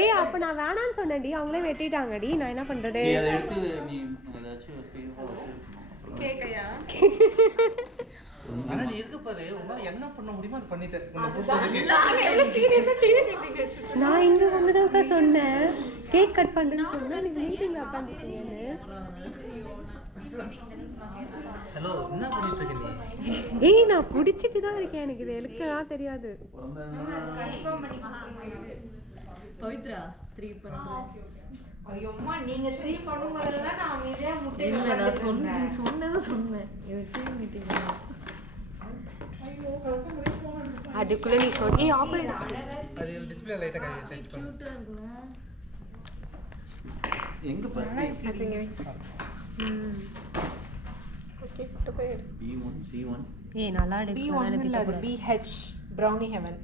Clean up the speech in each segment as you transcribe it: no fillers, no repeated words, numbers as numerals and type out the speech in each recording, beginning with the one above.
ஏய் அப்ப நான் வேணான்னு சொன்னேன்டி, அவங்களே வெட்டிட்டாங்கடி. நான் என்ன பண்றது? ஆனா நீ இருக்க பாரு, உன்னால என்ன பண்ண முடியுமோ அது பண்ணிட்டேன். நான் இங்க வந்து தான் சொன்னேன் கேக் கட் பண்றேன்னு சொன்னேன், நீங்க மீட்டிங்ல உட்காந்துட்டீங்கன்னு. ஹலோ, என்ன பண்ணிட்டு இருக்க நீ? ஏய் நான் புடிச்சிட்டு தான் இருக்கேன், எனக்கு இது எடுக்கலாம் தெரியாது. பவித்ரா 3 பண்றேன். ஐயோம்மா நீங்க 3 பண்ணும்போதெல்லாம் நான் அமைதியா முட்டை இல்ல நான் சொன்னேன் இது டீம் மீட்டிங். அதுக்குள்ள நீ சொல்லி ஆஃப் ஆயிடுச்சு. அது டிஸ்ப்ளே லைட்டா டச் பண்ணு. கியூட்டா இருக்குல. எங்க பாத்தீங்க? ஓகே போட்டு போய் B1 C1. ஏய் நல்லா இருக்கு. B1 இல்ல BH brownie heaven.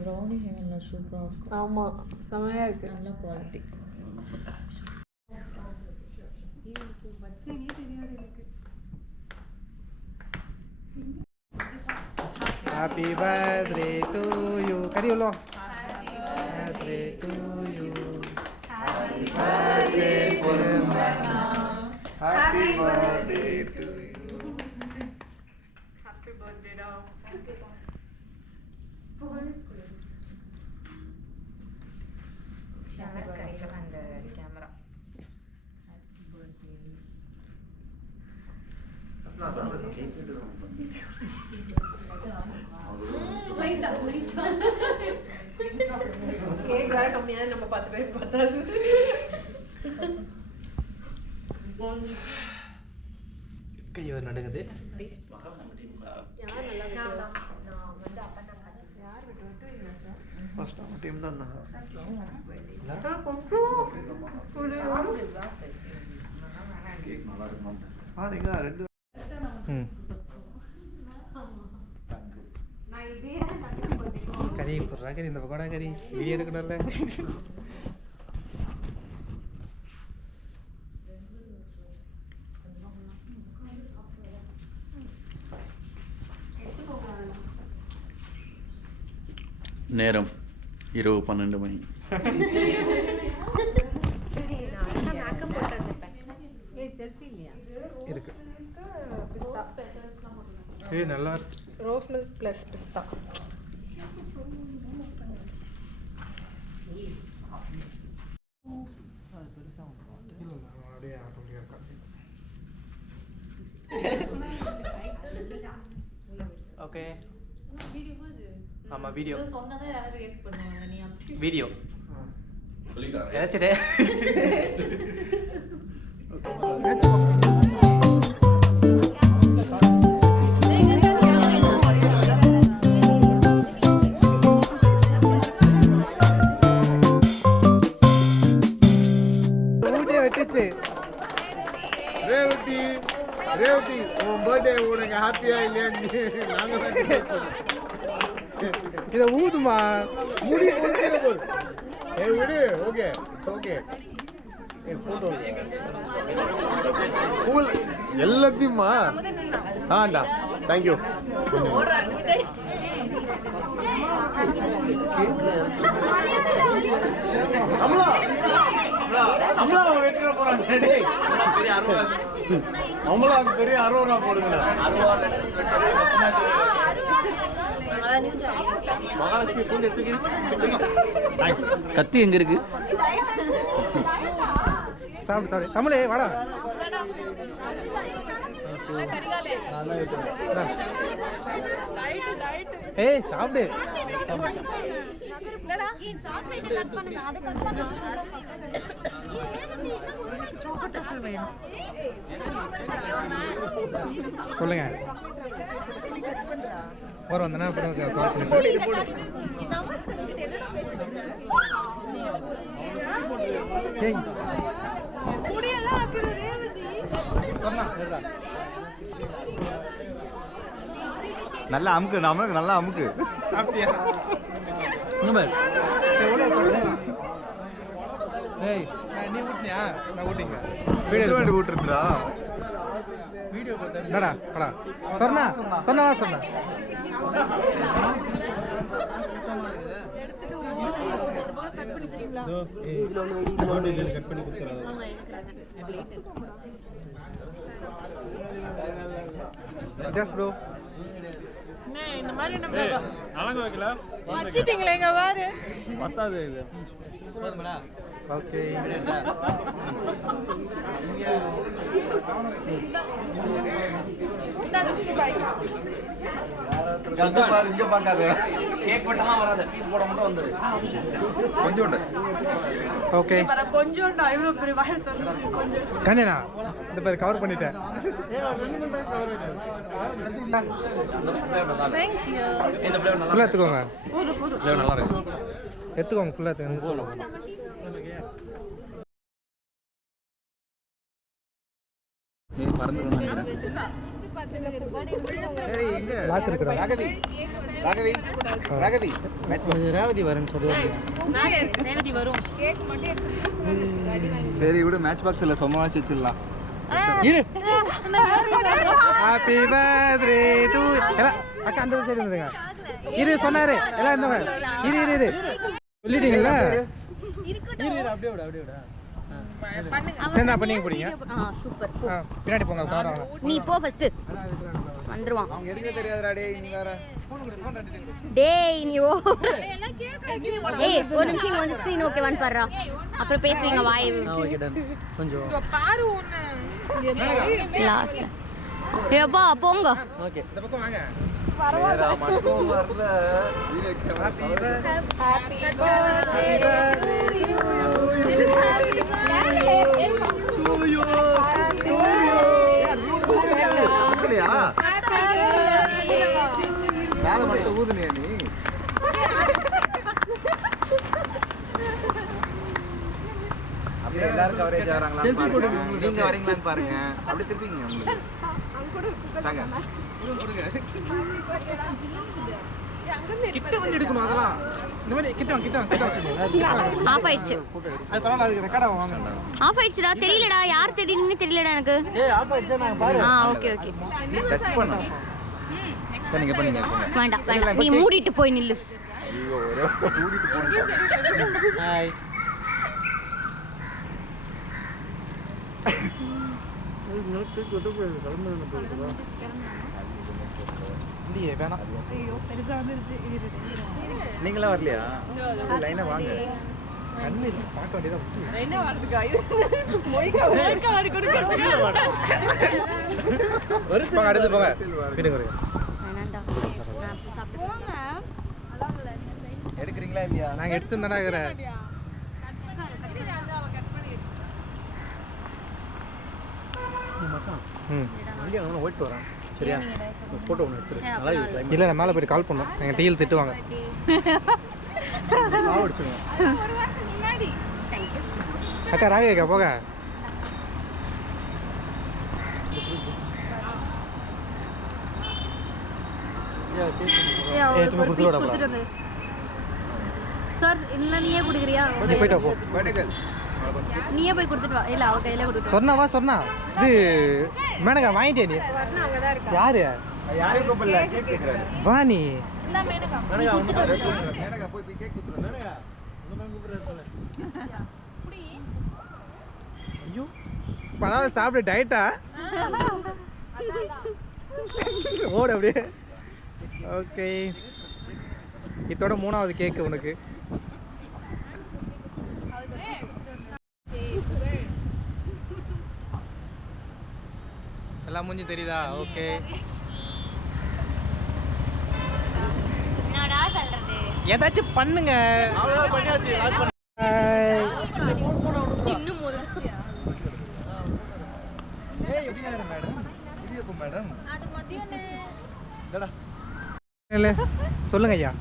brownie heavenல சூப்பரா இருக்கு. ஆமா செமையா இருக்கு, நல்ல quality. Happy birthday to you. Kari ulo. Happy birthday to you. Happy birthday to you. Happy birthday to you. happy birthday da. Share correct அந்த கேமரா. Happy birthday. கேக் வேற கம்மியா நம்ம 10 பேர் பார்த்தாது. கை வர நடக்குது. யார் நல்லா விட்டு நான் வந்து அப்பா நான் கட்டேன். யார் விட்டு இல்ல சார். ஃபர்ஸ்ட் நம்ம டீம் தான் தான். கேக் நல்லா இருக்குமா? பாருங்க ரெண்டு. நான் இதே தான் கட்டேன் பாத்தீங்க. கறி போடுறா, கறி இந்த பக்கோடா கறி வீடியோ எடுக்கணும்ல. நேரம் இரவு 12 மணி. மேக்கப் போட்டு வந்திருப்பேன். ஏய் செல்ஃபி இல்லையா? இருக்கு. ஏய் நல்லா இருக்கு. ரோஸ் மில்க் ப்ளஸ் பிஸ்தா. அது பெருசா இல்ல அப்படியே அப்படியே இருக்கா. ஓகே வீடியோ போடு. ஆமா வீடியோ. இது சொன்னதே யாரும் ரியாக்ட் பண்ணுவாங்க, நீ அப்படி வீடியோ சொல்லிட்டா? ஏச்சடே. ஊட்டே வெட்டிச்சு. ரேவதி ரேவதி உன் பர்த்டே உனக்கு ஹாப்பியா இல்லையான்னு நாங்க தான் கேட்கணும். இத ஊதுமா முடி ஊதிர போடு. ஏய் விடு. Okay okay. ஏய் photo cool எல்லாத்தையுமா? Andal thank you. அம்மா அம்மா வெட்டிர போறாங்க. டேய் பெரிய 60 அம்மா பெரிய 60 ரூபாய் போடுங்க. 60 மகாலட்சுமி கூண்டு எடுத்துக்கிட்டு கத்தி எங்க இருக்கு? சாப்பிடு சாப்பிடு. தமிழே வாடா. ஏய் சாப்பிடு. சொல்லுங்க. ஒரு வந்தனா நல்லா அமுக்கு, நம்மளுக்கு நல்லா அமுக்கு. சாப்பிட்டியா? ஏய் நீ ஊட்டினியா? நான் ஊட்டிங்க. வீடியோ ஊட்டுறதுடா. வீடியோ என்னடா படா சொன்னா சொன்னா சொன்னா கட் பண்ணி கொடுத்துறாங்க ப்ரோ இந்த மாதிரி நம்ம அலங்க வைக்கல வச்சிட்டீங்களே இங்க பாரு பத்தாது இது போதுமாடா ஓகே இங்க பார்க்காத கேக் வெட்டலாம் வராது பீஸ் போட மட்டும் வந்துரு கொஞ்சோண்டு ஓகே கொஞ்சம் இவ்வளவு பெரிய வாய் திறந்து கொஞ்சம் கண்ணேனா இந்த பேர் கவர் பண்ணிட்டேன் थैंक यू இந்த ஃப்ளேவர் நல்லா ஃபுல்லாக எடுத்துக்கோங்க ஃப்ளேவர் நல்லா இருக்கு எடுத்துக்கோங்க ஃபுல்லாக எடுத்துக்கோங்க நீ பறந்துறணும் நினைக்கிறேன் லாக் இருக்குடா ராகவி ராகவி ராகவி மேட்ச் ரேவதி வரேன்னு சொல்லுவாங்க ரேவதி வரும் கேக் மட்டும் சரி விடு மேட்ச் பாக்ஸ் இல்ல சும்மா வச்சு வச்சிடலாம் இரு ஹாப்பி பர்த்டே டு எல்லாம் அக்கா அந்த சைடு வந்துங்க இரு சொன்னாரு எல்லாம் இருந்தவங்க இரு இரு இரு சொல்லிட்டீங்கல்ல இரு அப்படியே விடு அப்படியே விடு என்ன பண்ணீங்க போறீங்க சூப்பர் பின்னாடி போங்க கார் வாங்க நீ போ ஃபர்ஸ்ட் வந்துருவான் அவங்க எடுக்க தெரியாதுடா டேய் நீ வேற டேய் நீ ஓ ஏய் ஒரு நிமிஷம் வந்து ஸ்கிரீன் ஓகேவான்னு பாருடா அப்புறம் பேசுவீங்க வாய் ஓகே டன் கொஞ்சம் பாரு ஒண்ணு லாஸ்ட் ஏப்பா போங்க ஓகே இந்த பக்கம் வாங்க பரவாயில்லை மட்டும் வரல ஹாப்பி இல்லையா மேல மட்டும் ஊதுனியா நீ அப்படியே எல்லாரும் கவரேஜ் ஆறாங்களா நீங்க வரீங்களான்னு பாருங்க அப்படி திருப்பிங்க தாங்க கிட்ட வந்து எடுக்கணும் அதெல்லாம் இந்த மாதிரி கிட்ட ஆஃப் ஆயிடுச்சு அது பரவாயில்ல அதுக்கு ரெக்கார்ட் ஆகும் வாங்க ஆஃப் ஆயிடுச்சுடா தெரியலடா யார் தெரியுதுன்னு தெரியலடா எனக்கு ஏய் ஆஃப் ஆயிடுச்சு நாங்க பாரு ஓகே ஓகே டச் பண்ணு சரி நீங்க பண்ணுங்க வேண்டாம் வேண்டாம் நீ மூடிட்டு போய் நில்லு ஐயோ ஒரே கூடிட்டு போங்க ஹாய் இல்லையே வேணாம் நீங்களா வரலையா லைனா வாங்க கண்ணு இருக்கு பார்க்க வேண்டியதா விட்டு என்ன வரதுக்கா மொய்க்கா வரி கொடுக்க போங்க அடுத்து போங்க வீட்டுக்கு வருங்க வேணாம்டா நான் அப்படி சாப்பிட்டு எடுக்கிறீங்களா இல்லையா நாங்க எடுத்து தானே இருக்கிறேன் ஓட்டு வரேன் சரியா போட்டோ ஒன்று எடுத்துரு நல்லா இல்லை நான் மேலே போய்ட்டு கால் பண்ணோம் எங்கள் டீல் திட்டுவாங்க சாவடிச்சுருவோம் அக்கா ராகேக்கா போக சார் இல்ல நீயே குடுக்குறியா நீ போயிட்டா போ நீயே போய் கொடுத்துட்டு வா இல்ல அவ கையில கொடுத்து சொன்னா இது மேனகா வாங்கிட்டே நீ யாரு யாரையும் கூப்பிடல கேக் கேக்குறாரு வா நீ இல்ல மேனகா மேனகா போய் கேக் குடுத்துறேன் ஐயோ பரவாயில்ல சாப்பிட டயட்டா ஓடு அப்படியே ஓகே இதோட 3வது கேக்கு உனக்கு எல்லாம் மூஞ்சி தெரியுதா ஓகே என்னடா சொல்றது ஏதாச்சும் பண்ணுங்க இன்னும் ஒரு ஏய் எப்படி யாரு மேடம் இது எப்போ மேடம் அது மதியனே டடா இல்லை சொல்லுங்க ஐயா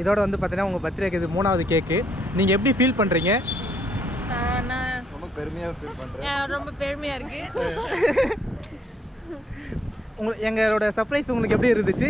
இதோட வந்து பார்த்தீங்கன்னா உங்கள் பர்த்டேக்கு இது 3வது கேக்கு நீங்கள் எப்படி ஃபீல் பண்ணுறீங்க நான் ரொம்ப பெருமையா ஃபீல் பண்றேன் ரொம்ப பெருமையா இருக்கு எங்களோட சர்ப்ரைஸ் உங்களுக்கு எப்படி இருந்துச்சு